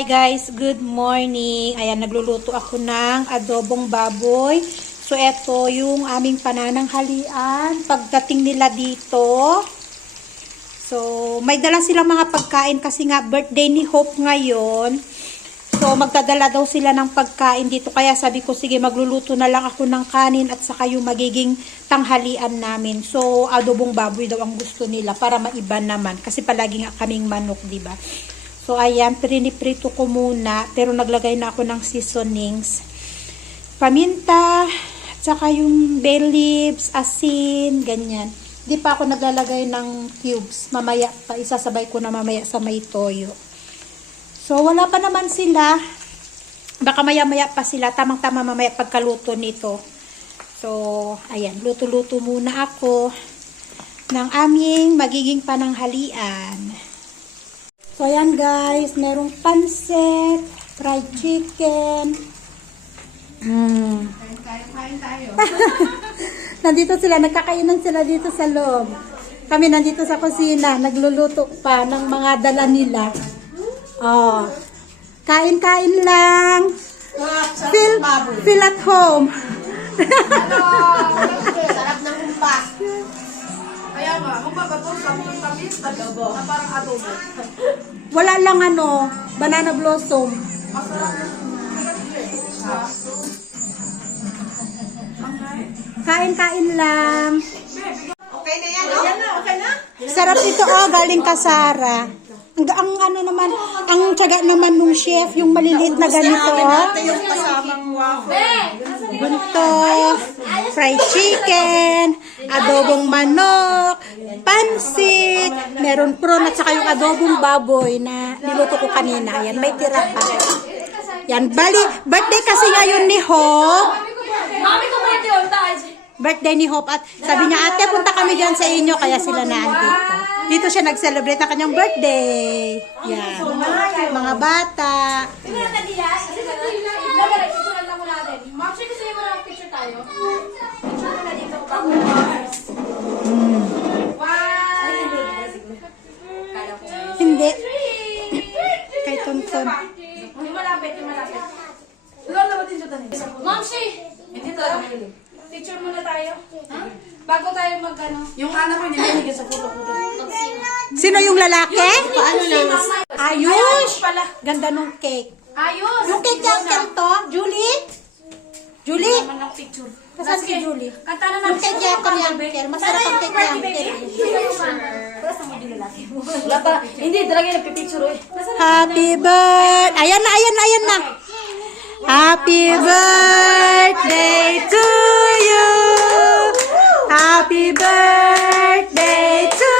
Hi guys, good morning. Ayan, nagluluto ako ng adobong baboy. So, eto yung aming panananghalian. Pagdating nila dito, so, may dala silang mga pagkain kasi nga birthday ni Hope ngayon. So, magdadala daw sila ng pagkain dito. Kaya sabi ko, sige, magluluto na lang ako ng kanin at saka yung magiging tanghalian namin. So, adobong baboy daw ang gusto nila para maiba naman. Kasi palagi nga kaming manok, ba? So, ayan, priniprito ko muna. Pero naglagay na ako ng seasonings. Paminta, at saka yung bay leaves, asin, ganyan. Di pa ako naglalagay ng cubes. Mamaya pa, isasabay ko na mamaya sa may toyo. So, wala pa naman sila. Baka maya-maya pa sila. Tamang-tama mamaya pagkaluto nito. So, ayan. Luto-luto muna ako ng aming magiging pananghalian. So, ayan guys. Merong pansit, fried chicken. Mm. nandito sila. Nagkakainan sila dito sa loob. Kami nandito sa kusina. Nagluluto pa ng mga dala nila. Oh. Kain-kain lang. Feel, feel at home. Ng kumpas. Kaya nga, mababato sa mga tamis, adobo. Na parang adobo. Wala lang ano, banana blossom. Kain-kain lang. Okay na yan, no? Yan na, okay na? Sarap ito oh, galing kasara. Ang, ang ano naman, ang tiyaga naman nung chef, yung maliliit na ganito. Ito yung kasamang waffle. Bunto, fried chicken, adobong manok, pansit, meron prawn at saka yung adobong baboy na niluto ko kanina. Yan, may tira pa. Yan, bali, birthday kasi ngayon ni Hope. Mami ko yun, guys. Birthday ni Hope at sabi niya, ate, punta kami dyan sa inyo, kaya sila naandito. Dito siya nag-celebrate ng kanyang birthday. Yan, mga bata. Tingnan natin diya. Kasi sa Lagay, susunod lang muna natin. Ma'am, sige gusto niyo muna picture tayo. Picture muna dito. Bago Mars. One. Hindi, Three. kay Tonton. Yung malapit, yung malapit. Lola, ba't yung tanin? Ma'am, si. Hindi talaga mahilig. Picture muna tayo. Ha? Bago tayo mag ano. Yung anak ko, hindi mahilig sa puto-puto. Sino yung lalaki? Paano lang? Ayos! pala. Ganda nung cake. Ayos. Yung cake niya, to? Julie? Julie? Naman ng picture. Nasaan si Julie? Kanta na namin. Yung cake niya, ni Uncle. Masarap ang cake ni Uncle. Wala pa. Hindi, talaga yung nagpipicture eh. Happy birthday! Ayan na, ayan na, ayan na. Happy birthday to you. Happy birthday to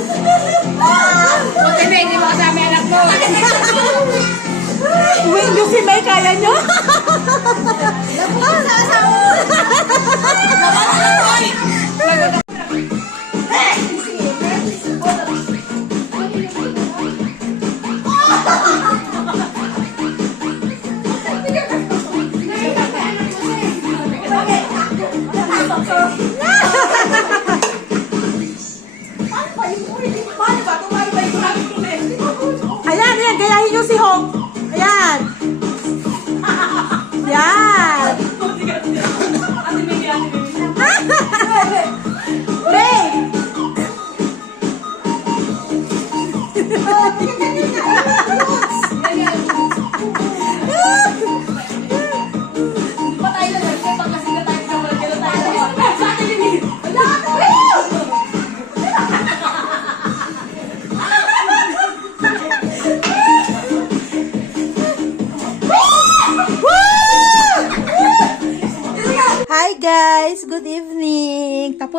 Buti na, mo kasama yung anak mo. Wait, Lucy, may kaya nyo? Napunta sa asawa mo.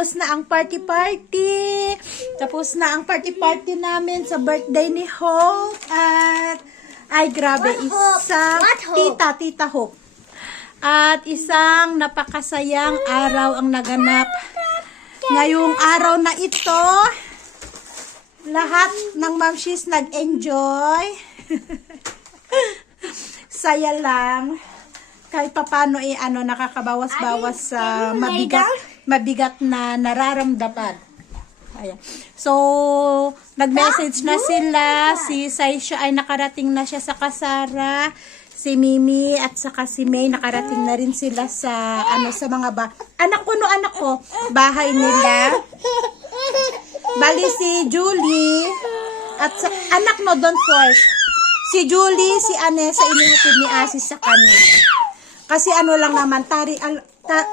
Tapos na ang party-party! Tapos na ang party-party namin sa birthday ni Hope at ay grabe, isang tita, tita Hope. At isang napakasayang araw ang naganap. Ngayong araw na ito, lahat ng mamshis nag-enjoy. Saya lang kahit papano eh ano nakakabawas-bawas sa mabigat mabigat na nararamdaman. Ayan. So, nag-message na sila. Si Saisha ay nakarating na siya sa Kasara. Si Mimi at saka si May nakarating na rin sila sa ano sa mga ba anak ko no anak ko bahay nila. Bali si Julie at sa, anak no don't force. Si Julie, si Anessa, inihatid ni Asis sa kanila. Kasi ano lang naman, tari, al, ta,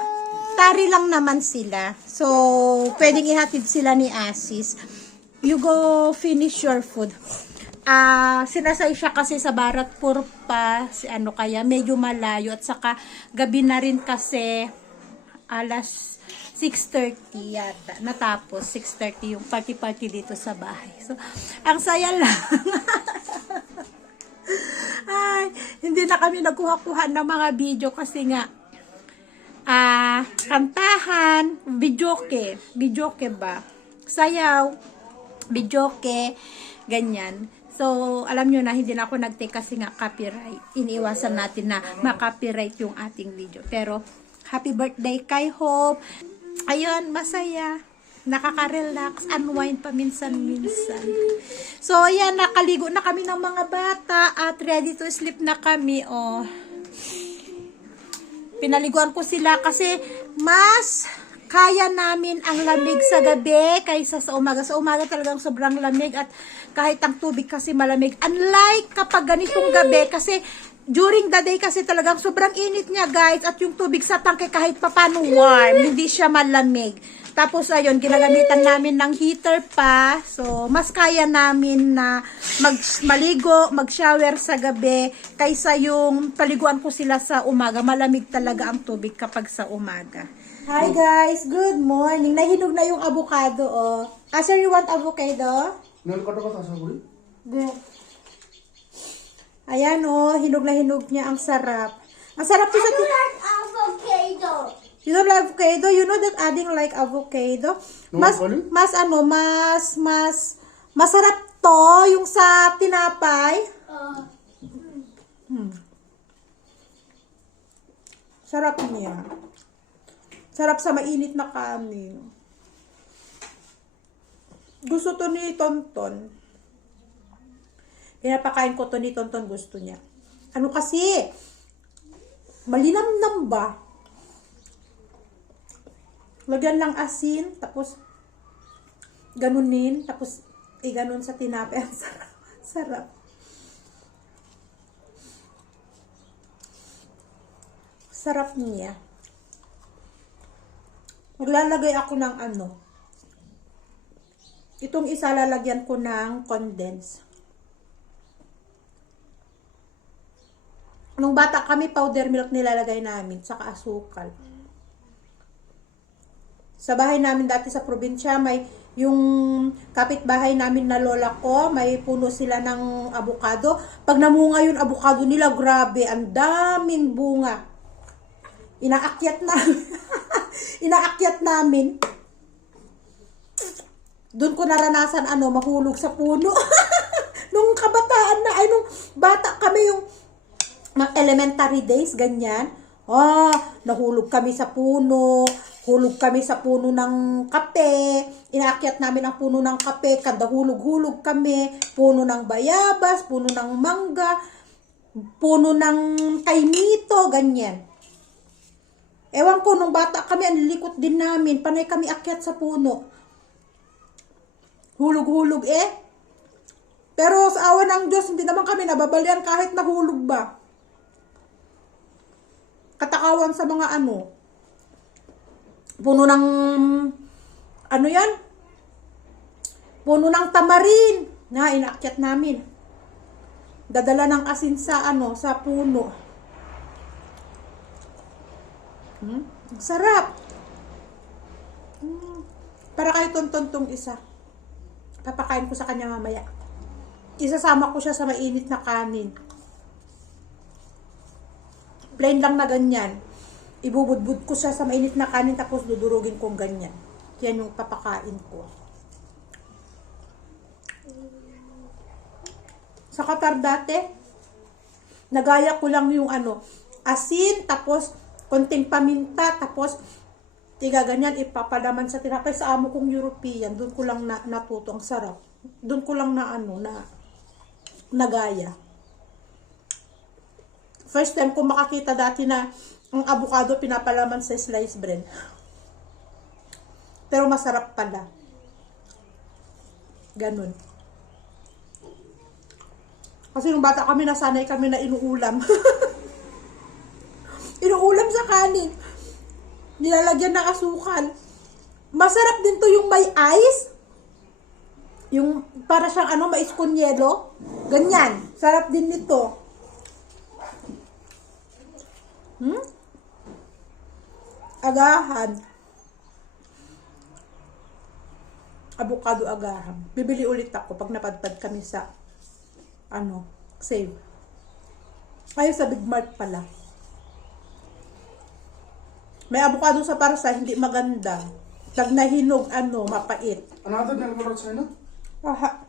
tari lang naman sila. So, pwedeng ihatid sila ni Asis. You go finish your food. Ah, sinasay siya kasi sa Baratpur pa, si ano kaya, medyo malayo. At saka, gabi na rin kasi, alas 6.30 yata. Natapos, 6.30 yung party-party dito sa bahay. So, ang saya lang. Ay, hindi na kami nagkuha-kuha ng mga video kasi nga ah kantahan, videoke, videoke ba? Sayaw, videoke, ganyan. So, alam nyo na, hindi na ako nag-take kasi nga copyright. Iniiwasan natin na ma-copyright yung ating video. Pero, happy birthday kay Hope. Ayun, masaya nakaka-relax, unwind paminsan-minsan. So, ayan, nakaligo na kami ng mga bata at ready to sleep na kami, oh. Pinaliguan ko sila kasi mas kaya namin ang lamig sa gabi kaysa sa umaga. Sa umaga talagang sobrang lamig at kahit ang tubig kasi malamig. Unlike kapag ganitong gabi kasi during the day kasi talagang sobrang init niya guys at yung tubig sa tangke kahit papano warm, hindi siya malamig. Tapos ayun, ginagamitan namin ng heater pa. So, mas kaya namin na mag maligo, mag-shower sa gabi kaysa yung paliguan ko sila sa umaga. Malamig talaga ang tubig kapag sa umaga. Hi guys, good morning. Nahinog na yung avocado oh. Asher, you want avocado? Nalukado ka sa. Ayan oh, hinog na hinog niya. Ang sarap. Ang sarap to sa... avocado. You don't like avocado? You know that adding like avocado? No, Mas, really? mas ano, mas, mas, masarap to yung sa tinapay. Uh, Sarap niya. Sarap sa mainit na kanin. Gusto to ni Tonton. Pinapakain ko to ni Tonton, gusto niya. Ano kasi? Malinamnam ba? Lagyan lang asin, tapos ganunin, tapos iganon sa tinapay. Ang sarap. Sarap. Sarap niya. Maglalagay ako ng ano. Itong isa lalagyan ko ng condense. Nung bata kami, powder milk nilalagay namin, saka asukal. Sa bahay namin dati sa probinsya, may yung kapitbahay namin na lola ko, may puno sila ng abukado. Pag namunga yung abukado nila, grabe, ang daming bunga. Inaakyat namin. Inaakyat namin. Doon ko naranasan ano, mahulog sa puno. nung kabataan na, ay nung bata kami yung mga elementary days, ganyan. Ah, nahulog kami sa puno, hulog kami sa puno ng kape, inaakyat namin ang puno ng kape, kada hulog-hulog kami, puno ng bayabas, puno ng mangga, puno ng kaimito, ganyan. Ewan ko, nung bata kami, ang likot din namin, panay kami akyat sa puno. Hulog-hulog eh. Pero sa awa ng Diyos, hindi naman kami nababalian kahit nahulog ba. Katakawan sa mga ano. Puno ng, ano yan? Puno ng tamarin na inakyat namin. Dadala ng asin sa ano, sa puno. Hmm? Sarap. Hmm. Para kay tonton tong isa. Papakain ko sa kanya mamaya. Isasama ko siya sa mainit na kanin. Plain lang na ganyan. Ibubudbud ko siya sa mainit na kanin tapos dudurugin kong ganyan. Yan yung papakain ko. Sa Qatar dati, nagaya ko lang yung ano, asin, tapos konting paminta, tapos tiga ganyan, ipapalaman sa tinapay sa amo kong European. Doon ko lang na, natuto, ang sarap. Doon ko lang na ano, na nagaya. First time ko makakita dati na ang avocado pinapalaman sa sliced bread. Pero masarap pala. Ganun. Kasi nung bata kami, nasanay kami na inuulam. kanin. Nilalagyan ng asukal. Masarap din to yung may ice. Yung para siyang ano, mais con yelo. Ganyan. Sarap din nito. Hmm? Agahan. Avocado agahan. Bibili ulit ako pag napadpad kami sa ano, save. Ay, sa Big Mart pala. May avocado sa parsa, hindi maganda. Pag nahinog, ano, mapait. Another nagmulot sa ano? Aha.